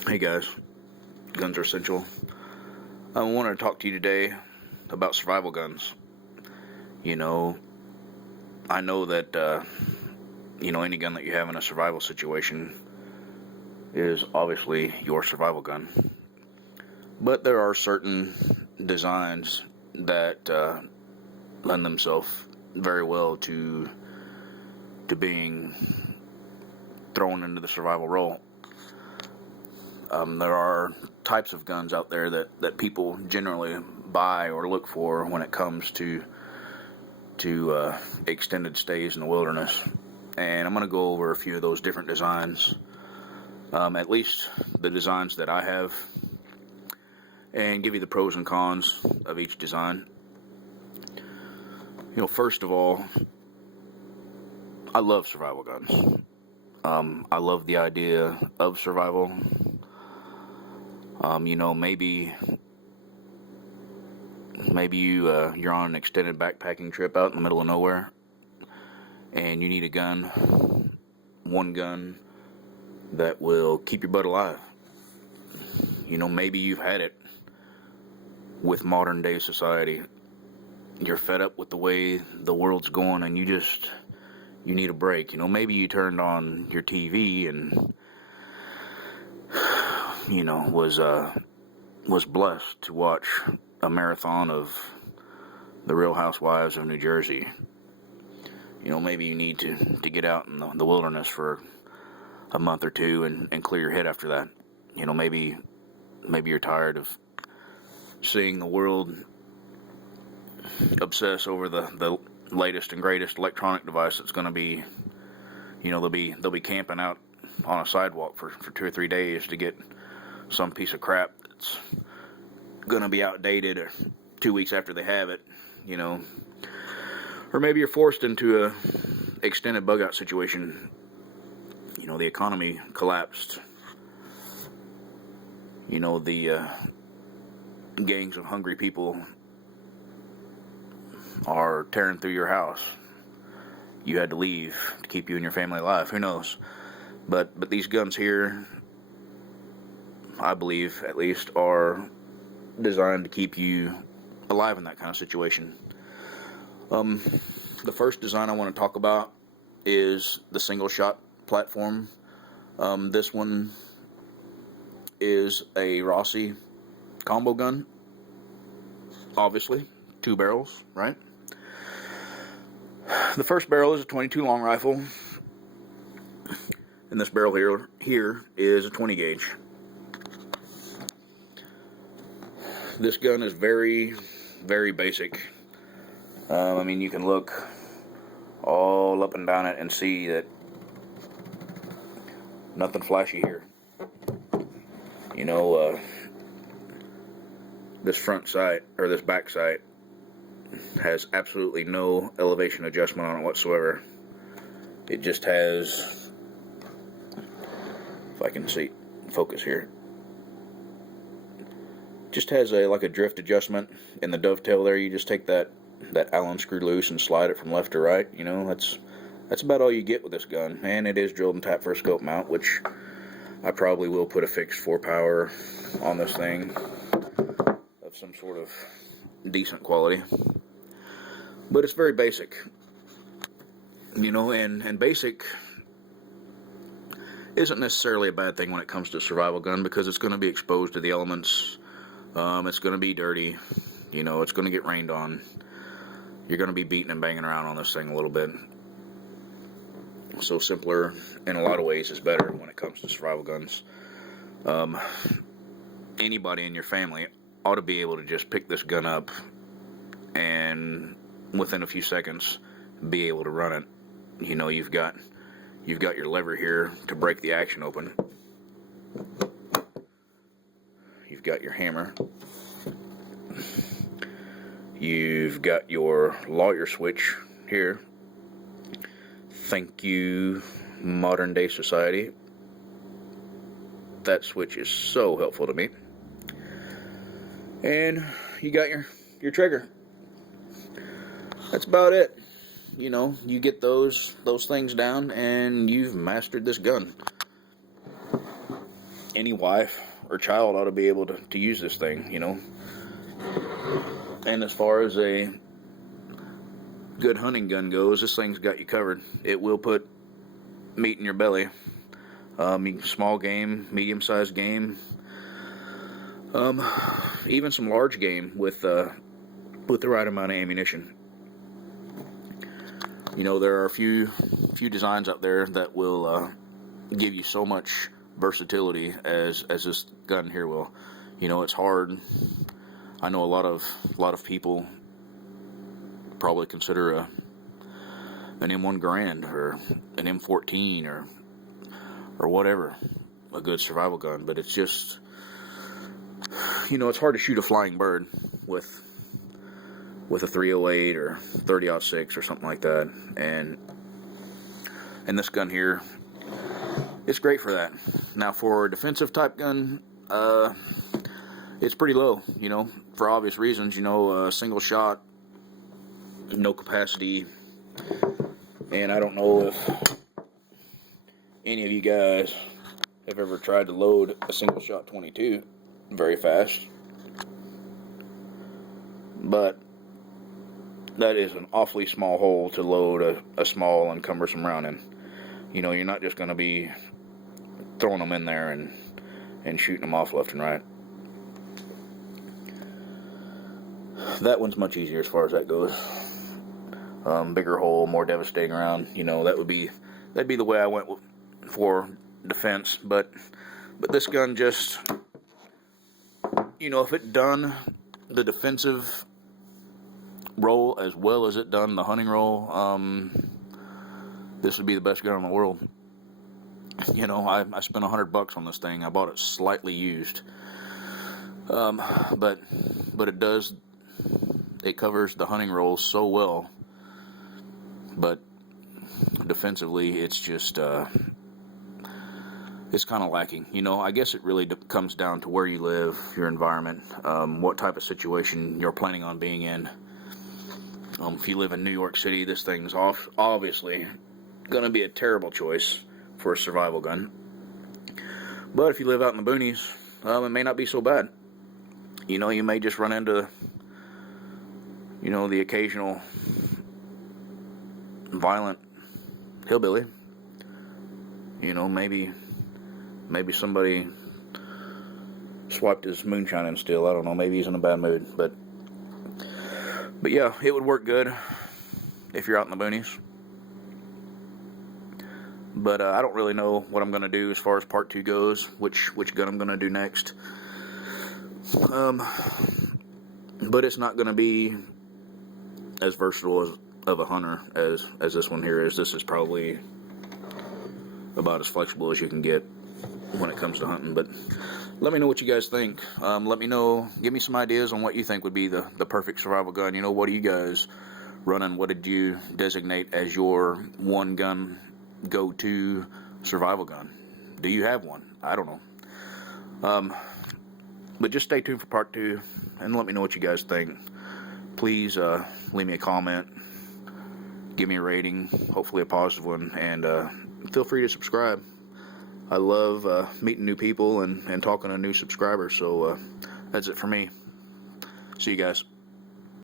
Hey guys, guns are essential. I wanted to talk to you today about survival guns. You know, I know that, any gun that you have in a survival situation is obviously your survival gun. But there are certain designs that lend themselves very well to being thrown into the survival role. There are types of guns out there that people generally buy or look for when it comes to extended stays in the wilderness. And I'm going to go over a few of those different designs, at least the designs that I have, and give you the pros and cons of each design. First of all, I love survival guns. I love the idea of survival. Maybe you're on an extended backpacking trip out in the middle of nowhere, and you need a gun, one gun that will keep your butt alive. Maybe you've had it with modern day society. You're fed up with the way the world's going, and you need a break. Maybe you turned on your TV and was blessed to watch a marathon of The Real Housewives of New Jersey. Maybe you need to get out in the wilderness for a month or two and clear your head after that. Maybe you're tired of seeing the world obsess over the latest and greatest electronic device that's going to be, they'll be camping out on a sidewalk for 2 or 3 days to get some piece of crap that's going to be outdated 2 weeks after they have it, Or maybe you're forced into a extended bug out situation. The economy collapsed. The gangs of hungry people are tearing through your house. You had to leave to keep you and your family alive. Who knows? But these guns here, I believe, at least, are designed to keep you alive in that kind of situation. The first design I want to talk about is the single shot platform. This one is a Rossi combo gun. Obviously, 2 barrels, right? The first barrel is a 22 long rifle, and this barrel here is a 20 gauge. This gun is very, very basic. You can look all up and down it and see that nothing flashy here. This front sight, or this back sight, has absolutely no elevation adjustment on it whatsoever. It just has, if I can see, focus here, just has a drift adjustment in the dovetail there. You just take that Allen screw loose and slide it from left to right. That's about all you get with this gun. And it is drilled and tapped for a scope mount, which I probably will put a fixed 4-power on this thing of some sort of decent quality. But it's very basic. And basic isn't necessarily a bad thing when it comes to a survival gun, because it's going to be exposed to the elements. It's going to be dirty. It's going to get rained on. You're going to be beating and banging around on this thing a little bit. So simpler in a lot of ways is better when it comes to survival guns. Anybody in your family ought to be able to just pick this gun up and within a few seconds be able to run it. You've got your lever here to break the action open. You've got your hammer. You've got your lawyer switch here. Thank you, modern day society. That switch is so helpful to me. And you got your trigger. That's about it. You get those things down and you've mastered this gun. any wife or child ought to be able to use this thing, you know. And as far as a good hunting gun goes, this thing's got you covered. It will put meat in your belly. Small game, medium-sized game, even some large game with the right amount of ammunition. You know, there are a few designs out there that will give you so much versatility as this gun here will. You know, it's hard. I know a lot of people probably consider an M1 Garand or an M14 or whatever a good survival gun, but it's just, you know, it's hard to shoot a flying bird with a 308 or 30-06 or something like that, and this gun here, it's great for that. Now, for a defensive type gun, it's pretty low, you know, for obvious reasons. You know, single shot, no capacity, and I don't know if any of you guys have ever tried to load a single shot 22 very fast, but that is an awfully small hole to load a small and cumbersome round in. You know, you're not just going to be throwing them in there and shooting them off left and right. That one's much easier as far as that goes. Bigger hole, more devastating round. You know, that'd be the way I went for defense. But this gun just, you know, if it done the defensive role as well as it done the hunting role, this would be the best gun in the world. You know, I spent $100 on this thing. I bought it slightly used, but it covers the hunting role so well. But defensively, it's just it's kind of lacking. You know, I guess it really comes down to where you live, your environment, what type of situation you're planning on being in. If you live in New York City, this thing's obviously going to be a terrible choice for a survival gun. But if you live out in the boonies, it may not be so bad. You know, you may just run into, you know, the occasional violent hillbilly. You know, maybe somebody swiped his moonshine and still, I don't know, maybe he's in a bad mood, but yeah, it would work good if you're out in the boonies. But I don't really know what I'm going to do as far as part 2 goes, which gun I'm going to do next. But it's not going to be as versatile of a hunter as this one here is. This is probably about as flexible as you can get when it comes to hunting. But let me know what you guys think. Let me know, give me some ideas on what you think would be the perfect survival gun. You know, what are you guys running? What did you designate as your one gun go-to survival gun? Do you have one? I don't know. But just stay tuned for part 2 and let me know what you guys think. Please leave me a comment, give me a rating, hopefully a positive one, and feel free to subscribe. I love meeting new people and talking to new subscribers, so that's it for me. See you guys.